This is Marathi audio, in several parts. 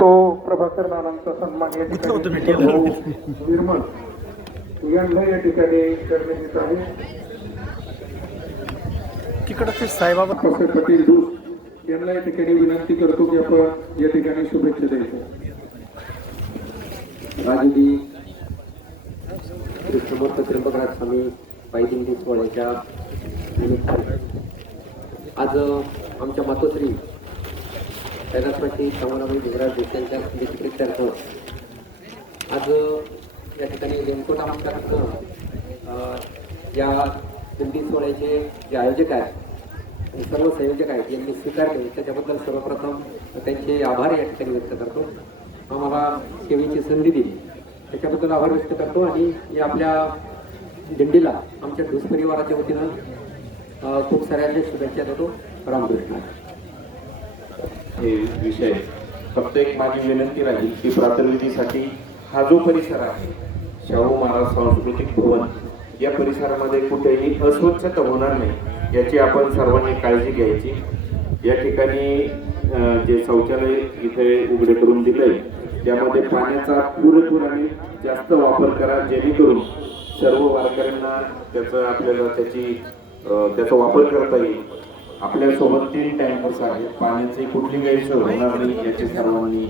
तो प्रभाकर नानांचा सन्मान या ठिकाणी निर्मळ यांना या ठिकाणी करण्यात येत आहे. तिकडचे साईबाबा पाटील दूस यांना या ठिकाणी विनंती करतो की आपण या ठिकाणी शुभेच्छा द्यायच्या. राजूदी समर्थ त्र्यंबकराज स्वामी पायदिंडी सोहळ्याच्या निमित्ताने आज आमच्या मातोश्री कैलासवासी शामराबाई भिवराज देशांच्या स्मृतिप्रित्यर्थ आज या ठिकाणी नेमकोट आमच्याकडनं या दिंडी सोहळ्याचे जे आयोजक आहेत आणि सर्व संयोजक आहेत यांनी स्वीकारले त्याच्याबद्दल सर्वप्रथम त्यांचे आभार या ठिकाणी व्यक्त करतो. आम्हाला सेवेची संधी दिली त्याच्याबद्दल आभार व्यक्त करतो आणि या आपल्या दिंडीला आमच्या ढूस परिवाराच्या वतीनं खूप साऱ्या शुभेच्छा देतो. रामकृष्ण. हे विषय फक्त एक माझी विनंती राहील की प्रातर्विधीसाठी हा जो परिसर आहे शाहू महाराज सांस्कृतिक भवन या परिसरामध्ये कुठेही अस्वच्छता होणार नाही याची आपण सर्वांनी काळजी घ्यायची. या ठिकाणी जे शौचालय इथे उघडे करून दिलंय त्यामध्ये पाण्याचा पुरेपूर आणि जास्त वापर करा जेणेकरून सर्व वारकऱ्यांना आपल्याला त्याचा वापर करता येईल. आपल्यासोबत 3 टँकर्स आहेत पाण्याची कुठली गैरसोय होणार नाही याची सर्वांनी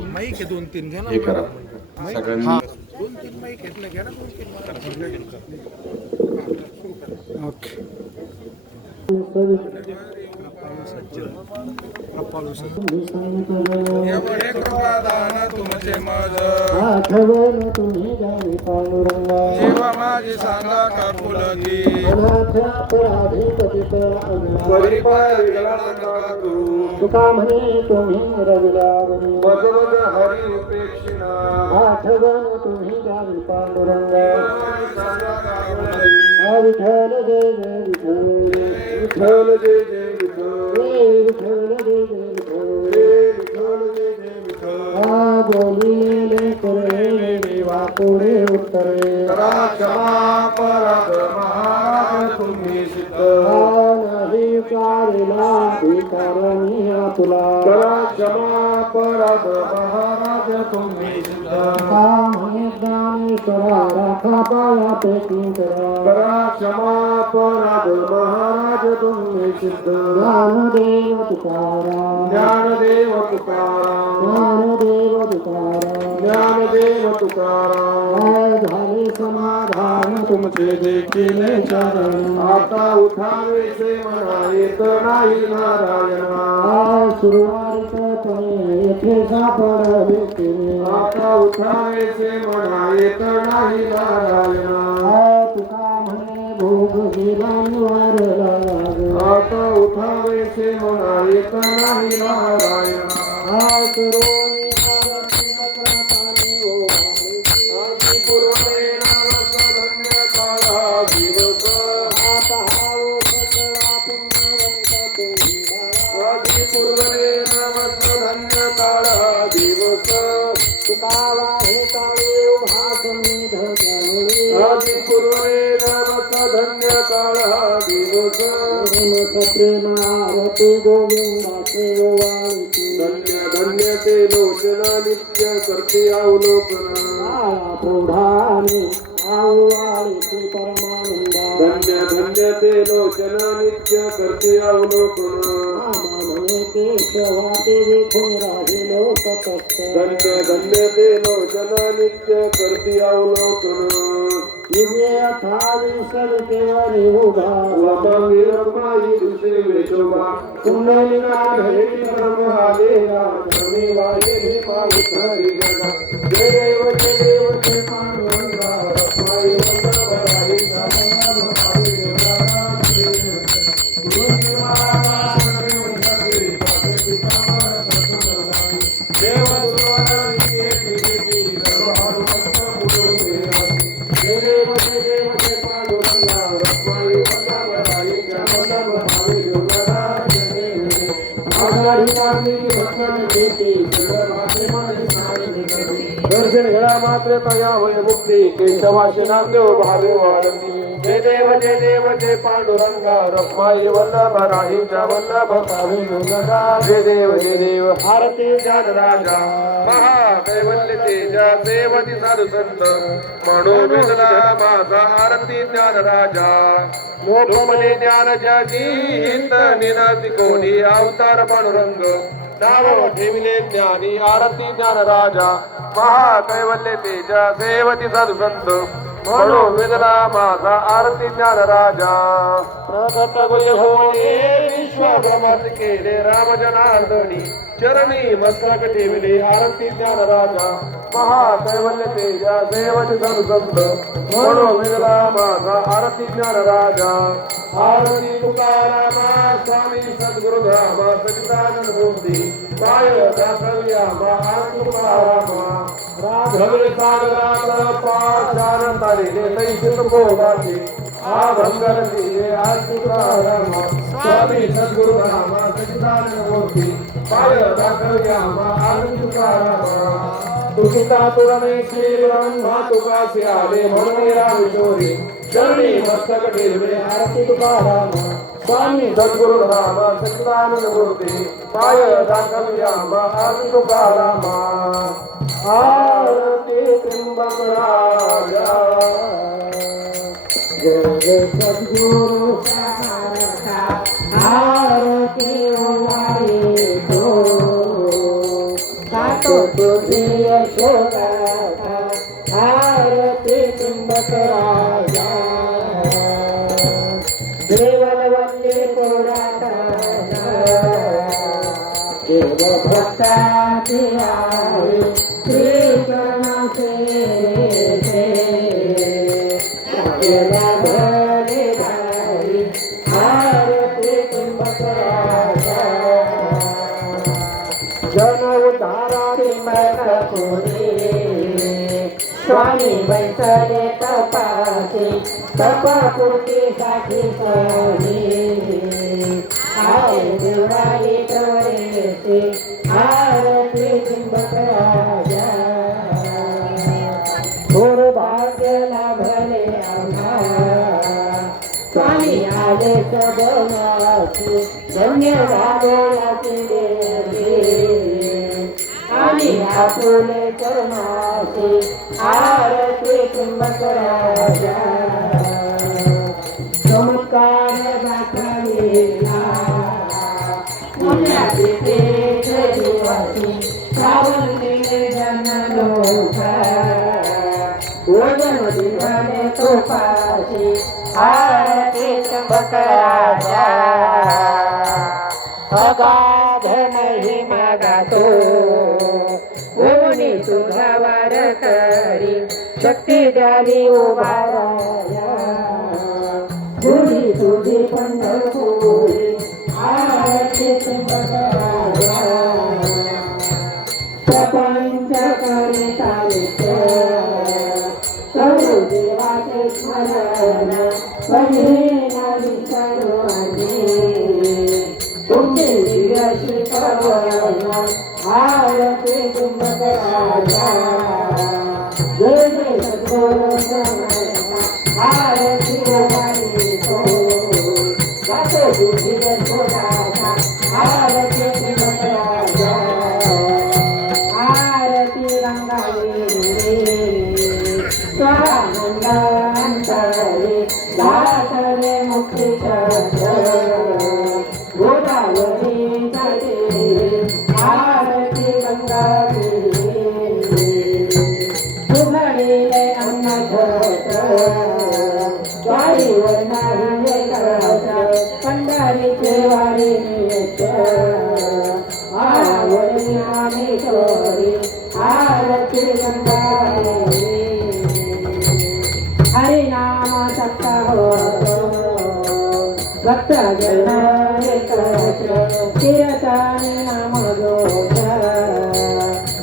हे करा. सगळ्यांनी एवढे कृपादान तुमचे माझ आठवण तुम्ही जाणे पांडुरंगा जेव्हा माझी सांगा का फुलती अनाथापराधीपतीत परिपाय विगळा नका करू तुका म्हणे तुम्ही रविलावरी वजवज हरी उपेक्षिणा आठवण तुम्ही जाणे पांडुरंगा सांगा का फुलती विठ्ठल जय जय विठ्ठल विठ्ठल जय जय विठ्ठल विठ्ठल जय जय विठ्ठल विठ्ठल जय जय विठ्ठल बोलिले करे देवा पुढे उत्तरे करा क्षमा पराध महाराज तुम्ही सिद्ध नाही कारिला भिकारणी तुला करा क्षमा पराध महाराज तुम्ही सिद्ध म्हणे ज्ञानेश्वरा राखा पायापैकी करा करा क्षमा पराध महाराज तुम्ही सिद्ध ज्ञानदेव तुकाराम ज्ञानदेव तुकाराम ज्ञानदेव तुकाराम ज्ञानदेव तुकाराम झाले समाधान तुमचे देखील चरण आता उठावेसे म्हणा येत नाही नारायणा सुरुवात येथे सापडले तुम्ही आता उठावेसे म्हणा येत नाही नारायणा तुका म्हणे भोग गेला निवारला आता उठावेसे म्हणा येत नाही नारायणा करोनी आरती पत्राताने आदि पूर्वे नामच धन्य काळा दिवस आता हाओ सगळा पुण्यवंत तुम्ही बाळा आदि पूर्वे नामच धन्य काळा दिवस तुकावा हे काळे भासमी धगवळे आदि पूर्वे नामच धन्य काळा दिवस प्रेम आरती गोविंदाचे गोवाळीची धन्य धन्य ते लोचना नित्य करते अवलोकन प्रौढाने आवळीची परमानंदा धन्य धन्य ते लोचना नित्य करते अवलोकन म्हणे केशवा ते देखून राहिलो तटस्थ धन्य धन्य ते लोचना नित्य करते अवलोकन युगे 28 केवळी उभा वमामी रमाई दुसरे वेशोबा कुंडलिका धरी धर्म आलेला धर्मी वाले मारुतरी जगा जय देव जय देव जय पांडुरंगा रमाई वंदना भराई नामना भराई देवराना गुरु महाराज श्री वंदना पासे पितामह सतनामी देव सुरवाना नित्य कीर्ती सर्व हनुमंत गुरु मेरा जय देव जय पांडुरंगा रमाई वंदना भराई नामना भराई देवराना आषाढी कार्तिक भक्तन देती सर्व भाषे मध्ये सारे दर्शन घडा मात्र तयावय मुक्ती केशवाशी नामदेव भावे वाळंती जय देव जय पांडुरंगा रखमाई वल्लभ राहीच्या वल्लभ भावे गंगा जय देव आरती ज्ञान राजा महाकैवल्य तेजा देवती साधू संत म्हणून विजला माझा आरती ज्ञान राजा मोठमले ज्ञान जगी हित निनादी कोणी अवतार पांडुरंग नाव ठेविले ज्ञानी आरती ज्ञान राजा महाकैवल्य तेजा देवती साधू संत म्हणून विजला माझा आरती ज्ञान राजा प्रगट होणे विश्व ब्रह्मात केले राम जनार्दनी चरणी मस्तक ठेवले आरती ज्ञान राजा महाकैवल्य तेजा देवती साधू संत म्हणून विजला माझा आरती ज्ञान राजा आरती तुकारामा स्वामी सद्गुरुधामा सचिदानंद मूर्ती काय दाखव्या आरती तुकारामा राघवे सागरात पाचारण तारिले तैसित भोगाचे भंगर दिले आरती तुकारामा स्वामी सद्गुरुधामा सचिदानंद मूर्ती काय दाखव्या आरती तुकारामा तुकिता तुरणे श्री ब्रह्मा तुकासे आले म्हणून रामेश्वरी चरणी मस्तक ठेवले आरती तुकारामा स्वामी सद्गुरुधामा सच्चिदानंद मूर्ती पाय दाखव्या आरती तुकारामा आरती त्र्यंबक राजा जय सद्गुरु समर्था आरती ओवाळे तो कातो तुझी यशोदा आरती त्र्यंबक राजा देवल वंदे पुराता देव भक्ताची आहे श्री चरणाचे भले भाई आरती त्र्यंबक राजा जन उद्धाराची मरकोरी स्वामी बैसले तपासी तपापूर्तीसाठी सोनी आले दिवाळी प्रवेशी आरती त्र्यंबक राजा थोर भाग्य लाभले आम्हा स्वामी आले सदनासी धन्यवादाची देवी आणि आपुले करणासी आरती त्र्यंबक राजा चमत्कार दाखविला पुण्याचे तेज दिवासी श्रावण दिले जनलोका वजन दिवाने तोपासी आरती त्र्यंबक राजा अगाध महिमा गातो ओणी तुझा वार करी शक्ती द्यावी उभा राजा गुढी तुझी पंढरपुरी आरती त्र्यंबक राजा प्रपंच करिता करू देवाचे स्मरण भजनेला विसरवाने तुमचे दिवशी पवन आरती त्र्यंबक राजा जय जय सद्गुरु समर्था आरती ओवाळे तो गातो तुझी यशोदा आरती त्र्यंबक राजा आरती रंगावेली स्वानंदांतरे दातरे मुक्ती चंद्र गोदावरी जटे आरती गंगावेली सुघडीले अन्नछत्र वारी वर्णाले करत पंढरीचे वारी नित्य आवडी ज्ञानेश्वरी आरती गंगावेली हरिनाम सप्ताह भक्त जन कीर्तन नाम घोष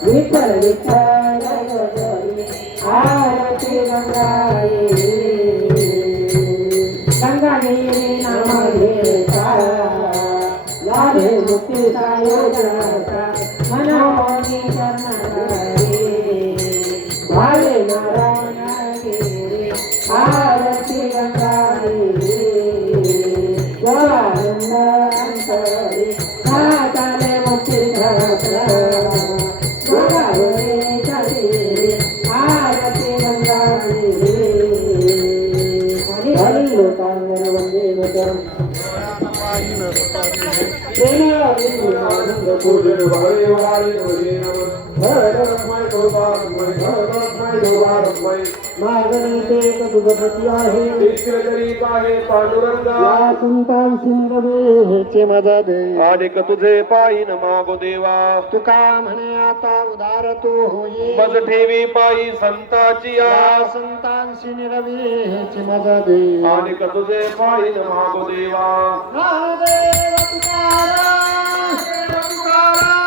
विठ्ठल विठ्ठल आरती गंगावेली गंगावेली नाम घेता लाभे मुक्तीचा योजनाचा मनोमनी चरणारी मागणी ते तुझपती आहे पांडुरंगा संतान सिंगवे हेचे मजा दे अनेक तुझे पायी न मागो देवा तुका म्हणे आता उदार तू होई मज ठेवी पायी संताची आस संतांशी निरवे हेचे मजा दे अनेक तुझे पायी न मागो देवा महादेव तुकाराम महादेव तुकाराम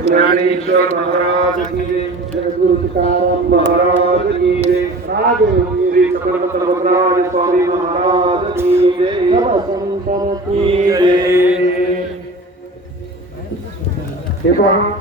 ज्ञानेश्वर महाराज की जगद्गुरु तुकाराम महाराज की श्री चक्रवर्ती स्वामी महाराज की संतन हे पहा